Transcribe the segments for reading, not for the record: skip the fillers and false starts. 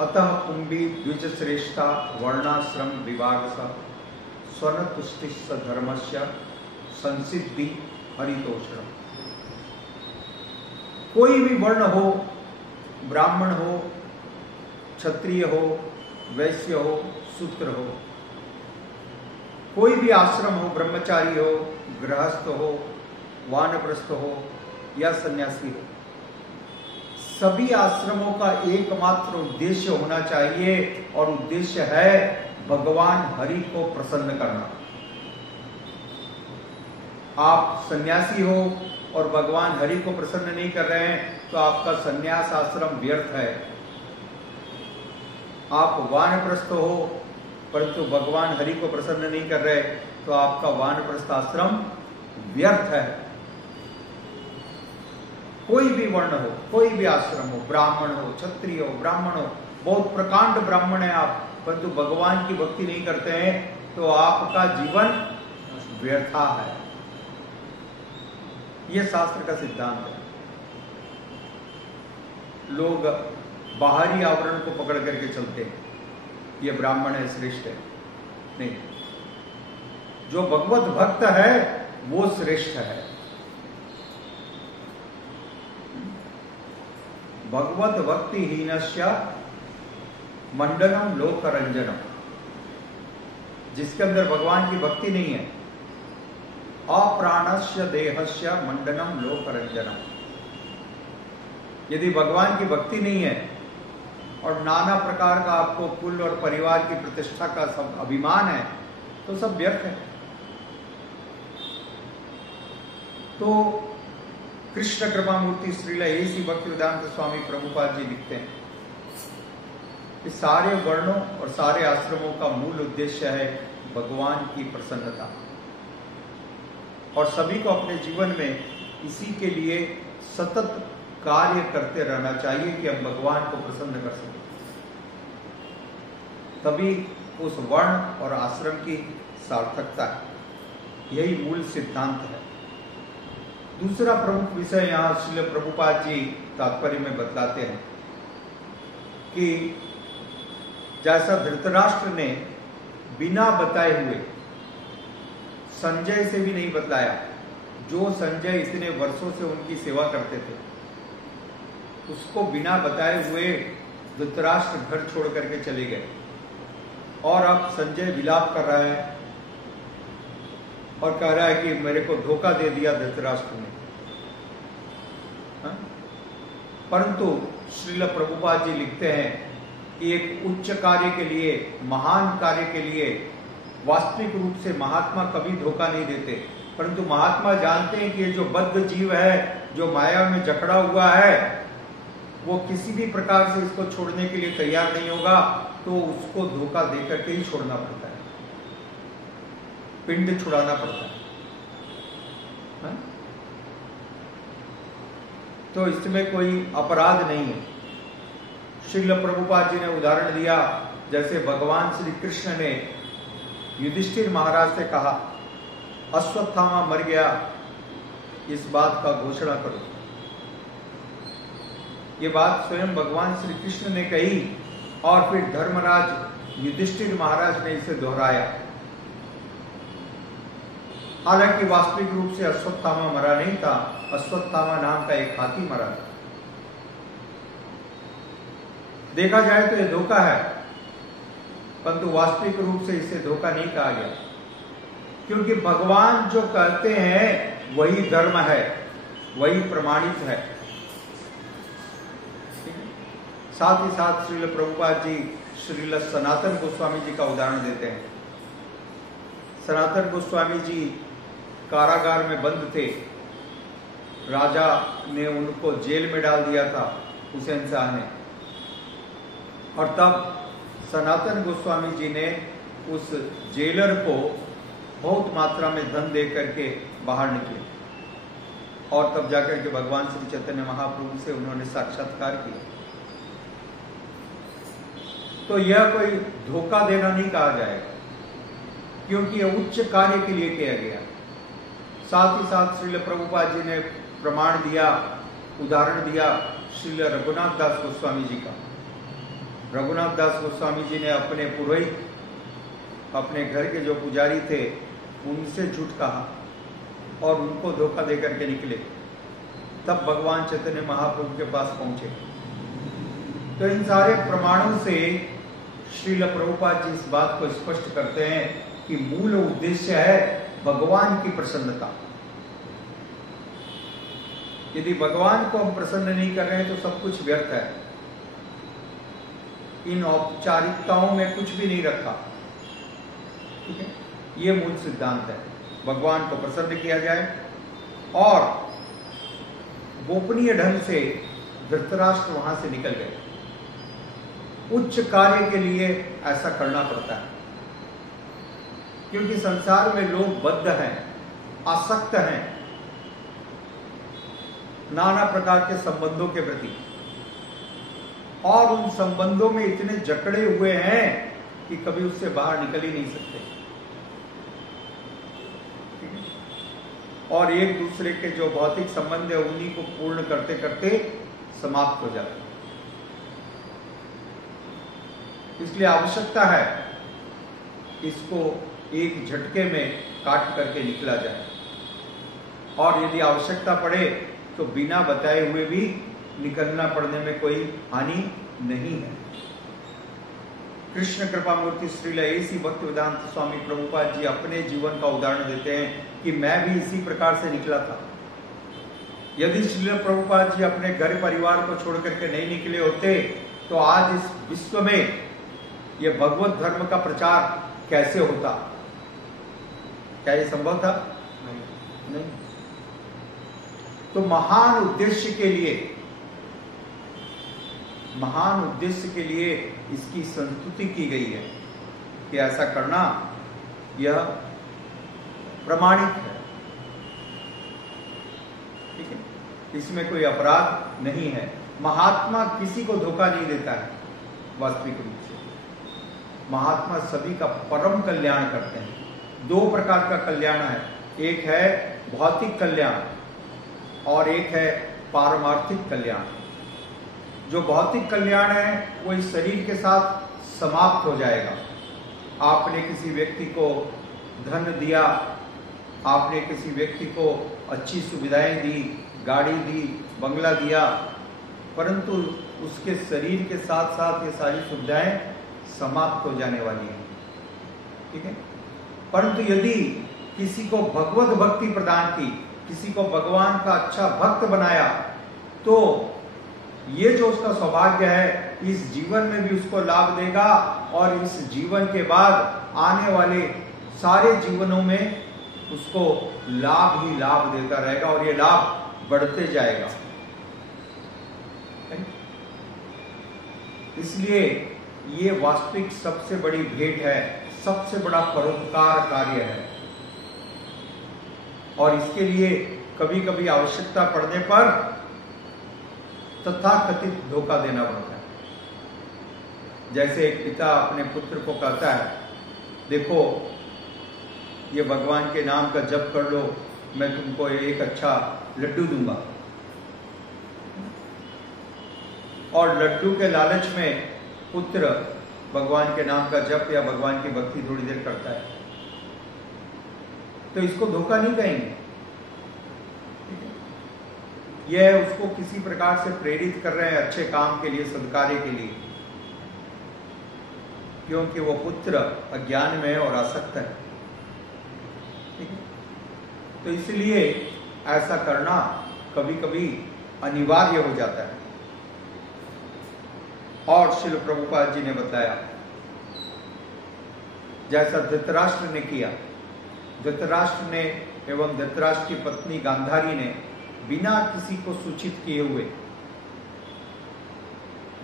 अतः कुंभी द्विज श्रेष्ठा वर्णाश्रम विभाग स्वर्ण तुष्टि धर्मस्य संसिद्धि हरितोषण। कोई भी वर्ण हो, ब्राह्मण हो, क्षत्रिय हो, वैश्य हो, शूद्र हो, कोई भी आश्रम हो, ब्रह्मचारी हो, गृहस्थ हो, वानप्रस्थ हो या सन्यासी हो, सभी आश्रमों का एकमात्र उद्देश्य होना चाहिए और उद्देश्य है भगवान हरि को प्रसन्न करना। आप सन्यासी हो और भगवान हरि को प्रसन्न नहीं कर रहे हैं तो आपका सन्यास आश्रम व्यर्थ है। आप वानप्रस्थ हो परंतु भगवान हरि को प्रसन्न नहीं कर रहे तो आपका वानप्रस्थ आश्रम व्यर्थ है। कोई भी वर्ण हो, कोई भी आश्रम हो, ब्राह्मण हो, क्षत्रिय हो, ब्राह्मण हो, बहुत प्रकांड ब्राह्मण है आप, परंतु भगवान की भक्ति नहीं करते हैं तो आपका जीवन व्यर्था है। यह शास्त्र का सिद्धांत है। लोग बाहरी आवरण को पकड़ करके चलते हैं, ये ब्राह्मण है, श्रेष्ठ है। नहीं, जो भगवत भक्त है वो श्रेष्ठ है। भगवत भक्ति हीनस्य मंडनम लोकरंजनम। जिसके अंदर भगवान की भक्ति नहीं है, अप्राणस्य देहस्य मंडनम लोकरंजनम। यदि भगवान की भक्ति नहीं है और नाना प्रकार का आपको कुल और परिवार की प्रतिष्ठा का सब अभिमान है तो सब व्यर्थ है। तो कृष्ण कृपा मूर्ति श्रील ऐसी भक्तिवेदांत स्वामी प्रभुपाद जी लिखते हैं कि सारे वर्णों और सारे आश्रमों का मूल उद्देश्य है भगवान की प्रसन्नता, और सभी को अपने जीवन में इसी के लिए सतत कार्य करते रहना चाहिए कि हम भगवान को प्रसन्न कर सकें। तभी उस वर्ण और आश्रम की सार्थकता है। यही मूल सिद्धांत है। दूसरा प्रमुख विषय यहां श्रील प्रभुपाद जी तात्पर्य में बतलाते हैं कि जैसा धृतराष्ट्र ने बिना बताए हुए संजय से भी नहीं बतलाया, जो संजय इतने वर्षों से उनकी सेवा करते थे उसको बिना बताए हुए धृतराष्ट्र घर छोड़ करके चले गए, और अब संजय विलाप कर रहा है और कह रहा है कि मेरे को धोखा दे दिया धृतराष्ट्र ने। परंतु श्रील प्रभुपाद जी लिखते हैं कि एक उच्च कार्य के लिए, महान कार्य के लिए वास्तविक रूप से महात्मा कभी धोखा नहीं देते, परंतु महात्मा जानते हैं कि ये जो बद्ध जीव है, जो माया में जकड़ा हुआ है, वो किसी भी प्रकार से इसको छोड़ने के लिए तैयार नहीं होगा, तो उसको धोखा देकर के ही छोड़ना पड़ता है, पिंड छुड़ाना पड़ता है। तो इसमें कोई अपराध नहीं है। श्रील प्रभुपाद जी ने उदाहरण दिया, जैसे भगवान श्री कृष्ण ने युधिष्ठिर महाराज से कहा, अश्वत्थामा मर गया, इस बात का घोषणा करो। ये बात स्वयं भगवान श्री कृष्ण ने कही और फिर धर्मराज युधिष्ठिर महाराज ने इसे दोहराया। हालांकि वास्तविक रूप से अश्वत्थामा मरा नहीं था, अश्वत्थामा नाम का एक हाथी मरा था। देखा जाए तो यह धोखा है, परंतु वास्तविक रूप से इसे धोखा नहीं कहा गया, क्योंकि भगवान जो कहते हैं वही धर्म है, वही प्रमाणित है। साथ ही साथ श्रील प्रभुपाद जी श्रील सनातन गोस्वामी जी का उदाहरण देते हैं। सनातन गोस्वामी जी कारागार में बंद थे, राजा ने उनको जेल में डाल दिया था हुसैन शाह ने, और तब सनातन गोस्वामी जी ने उस जेलर को बहुत मात्रा में धन दे करके बाहर निकले, और तब जाकर के भगवान श्री चैतन्य महाप्रभु से उन्होंने साक्षात्कार किया। तो यह कोई धोखा देना नहीं कहा जाएगा, क्योंकि यह उच्च कार्य के लिए किया गया। साथ ही साथ श्रील प्रभुपाद जी ने प्रमाण दिया, उदाहरण दिया श्रील रघुनाथ दास गोस्वामी जी का, रघुनाथ दास गोस्वामी जी ने अपने पुरोहित, अपने घर के जो पुजारी थे, उनसे झूठ कहा और उनको धोखा देकर के निकले, तब भगवान चैतन्य महाप्रभु के पास पहुंचे। तो इन सारे प्रमाणों से श्रील प्रभुपाद जी इस बात को स्पष्ट करते हैं कि मूल उद्देश्य है भगवान की प्रसन्नता। यदि भगवान को हम प्रसन्न नहीं कर रहे हैं तो सब कुछ व्यर्थ है। इन औपचारिकताओं में कुछ भी नहीं रखा, ठीक है। ये मूल सिद्धांत है, भगवान को प्रसन्न किया जाए। और गोपनीय ढंग से धृतराष्ट्र वहां से निकल गए। उच्च कार्य के लिए ऐसा करना पड़ता है, क्योंकि संसार में लोग बद्ध हैं, आसक्त हैं नाना प्रकार के संबंधों के प्रति, और उन संबंधों में इतने जकड़े हुए हैं कि कभी उससे बाहर निकल ही नहीं सकते। और एक दूसरे के जो भौतिक संबंध है उन्हीं को पूर्ण करते करते समाप्त हो जाते हैं। इसलिए आवश्यकता है इसको एक झटके में काट करके निकला जाए, और यदि आवश्यकता पड़े तो बिना बताए हुए भी निकलना पड़ने में कोई हानि नहीं है। कृष्ण कृपा मूर्ति श्रील ऐसी भक्तिवेदांत स्वामी प्रभुपाद जी अपने जीवन का उदाहरण देते हैं कि मैं भी इसी प्रकार से निकला था। यदि श्रील प्रभुपाद जी अपने घर परिवार को छोड़ करके नहीं निकले होते तो आज इस विश्व में यह भगवत धर्म का प्रचार कैसे होता? क्या यह संभव था? नहीं। तो महान उद्देश्य के लिए इसकी संस्तुति की गई है कि ऐसा करना यह प्रमाणित है, ठीक है। इसमें कोई अपराध नहीं है। महात्मा किसी को धोखा नहीं देता है। वास्तविक रूप से महात्मा सभी का परम कल्याण करते हैं। दो प्रकार का कल्याण है, एक है भौतिक कल्याण और एक है पारमार्थिक कल्याण। जो भौतिक कल्याण है वो इस शरीर के साथ समाप्त हो जाएगा। आपने किसी व्यक्ति को धन दिया, आपने किसी व्यक्ति को अच्छी सुविधाएं दी, गाड़ी दी, बंगला दिया, परंतु उसके शरीर के साथ साथ ये सारी सुविधाएं समाप्त हो जाने वाली हैं, ठीक है। परंतु यदि किसी को भगवत भक्ति प्रदान की, किसी को भगवान का अच्छा भक्त बनाया, तो ये जो उसका सौभाग्य है इस जीवन में भी उसको लाभ देगा, और इस जीवन के बाद आने वाले सारे जीवनों में उसको लाभ ही लाभ देता रहेगा, और ये लाभ बढ़ते जाएगा। इसलिए ये वास्तविक सबसे बड़ी भेंट है, सबसे बड़ा परोपकार कार्य है, और इसके लिए कभी कभी आवश्यकता पड़ने पर तथाकथित धोखा देना पड़ता है। जैसे एक पिता अपने पुत्र को कहता है, देखो ये भगवान के नाम का जप कर लो, मैं तुमको एक अच्छा लड्डू दूंगा, और लड्डू के लालच में पुत्र भगवान के नाम का जप या भगवान की भक्ति थोड़ी देर करता है, तो इसको धोखा नहीं कहेंगे। यह उसको किसी प्रकार से प्रेरित कर रहे हैं अच्छे काम के लिए, सद्कार्य के लिए, क्योंकि वो पुत्र अज्ञान में है और आसक्त है, ठीक है। तो इसलिए ऐसा करना कभी कभी अनिवार्य हो जाता है। और श्रील प्रभुपाद जी ने बताया, जैसा धृतराष्ट्र ने किया, धृतराष्ट्र ने एवं धृतराष्ट्र की पत्नी गांधारी ने बिना किसी को सूचित किए हुए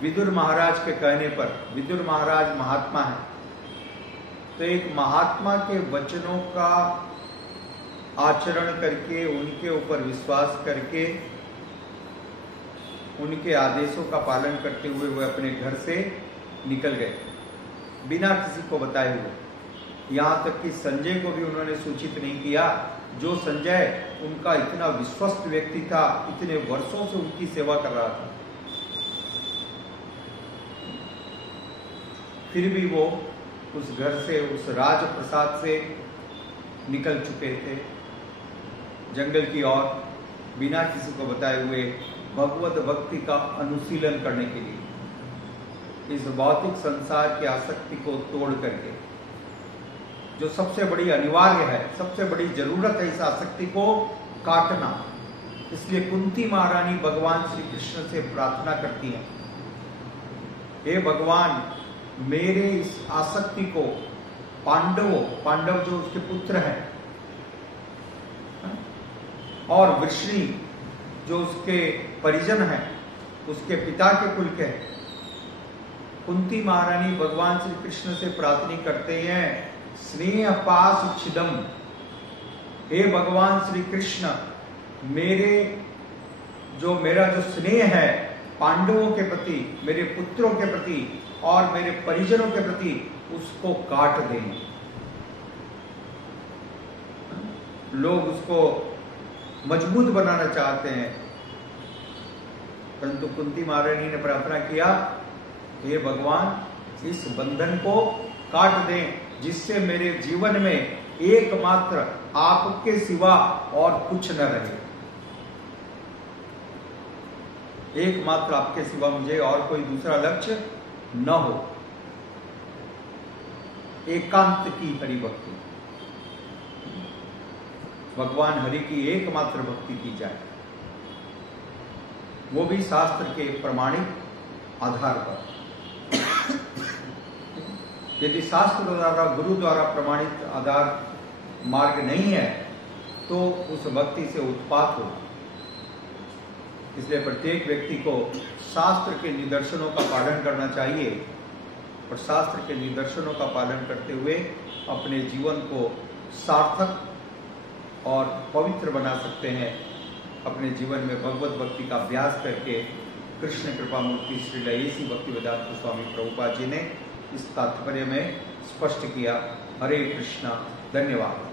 विदुर महाराज के कहने पर, विदुर महाराज महात्मा है, तो एक महात्मा के वचनों का आचरण करके, उनके ऊपर विश्वास करके, उनके आदेशों का पालन करते हुए वे अपने घर से निकल गए बिना किसी को बताए हुए। यहां तक कि संजय को भी उन्होंने सूचित नहीं किया, जो संजय उनका इतना विश्वस्त व्यक्ति था, इतने वर्षों से उनकी सेवा कर रहा था। फिर भी वो उस घर से, उस राजप्रसाद से निकल चुके थे जंगल की ओर, बिना किसी को बताए हुए भगवत भक्ति का अनुशीलन करने के लिए, इस भौतिक संसार की आसक्ति को तोड़ करके, जो सबसे बड़ी अनिवार्य है, सबसे बड़ी जरूरत है इस आसक्ति को काटना। इसलिए कुंती महारानी भगवान श्री कृष्ण से प्रार्थना करती हैं, हे भगवान, मेरे इस आसक्ति को पांडव जो उसके पुत्र हैं, और वृष्णि जो उसके परिजन हैं, उसके पिता के कुल के, कुंती महारानी भगवान श्री कृष्ण से प्रार्थना करते हैं, स्नेह पास छिदम, हे भगवान श्री कृष्ण, मेरा जो स्नेह है पांडवों के प्रति, मेरे पुत्रों के प्रति और मेरे परिजनों के प्रति, उसको काट दें। लोग उसको मजबूत बनाना चाहते हैं, परंतु कुंती महारानी ने प्रार्थना किया, हे भगवान, इस बंधन को काट दें, जिससे मेरे जीवन में एकमात्र आपके सिवा और कुछ न रहे। एकमात्र आपके सिवा मुझे और कोई दूसरा लक्ष्य न हो। एकांत की हरि भक्ति, भगवान हरि की एकमात्र भक्ति की जाए, वो भी शास्त्र के प्रमाणित आधार पर। यदि शास्त्र द्वारा, गुरु द्वारा प्रमाणित आधार मार्ग नहीं है तो उस भक्ति से उत्पात हो। इसलिए प्रत्येक व्यक्ति को शास्त्र के निदर्शनों का पालन करना चाहिए, और शास्त्र के निदर्शनों का पालन करते हुए अपने जीवन को सार्थक और पवित्र बना सकते हैं। अपने जीवन में भगवत भक्ति का अभ्यास करके कृष्ण कृपा मूर्ति श्री लयसी भक्तिवेदांत स्वामी प्रभुपाद जी ने इस तात्पर्य में स्पष्ट किया। हरे कृष्णा, धन्यवाद।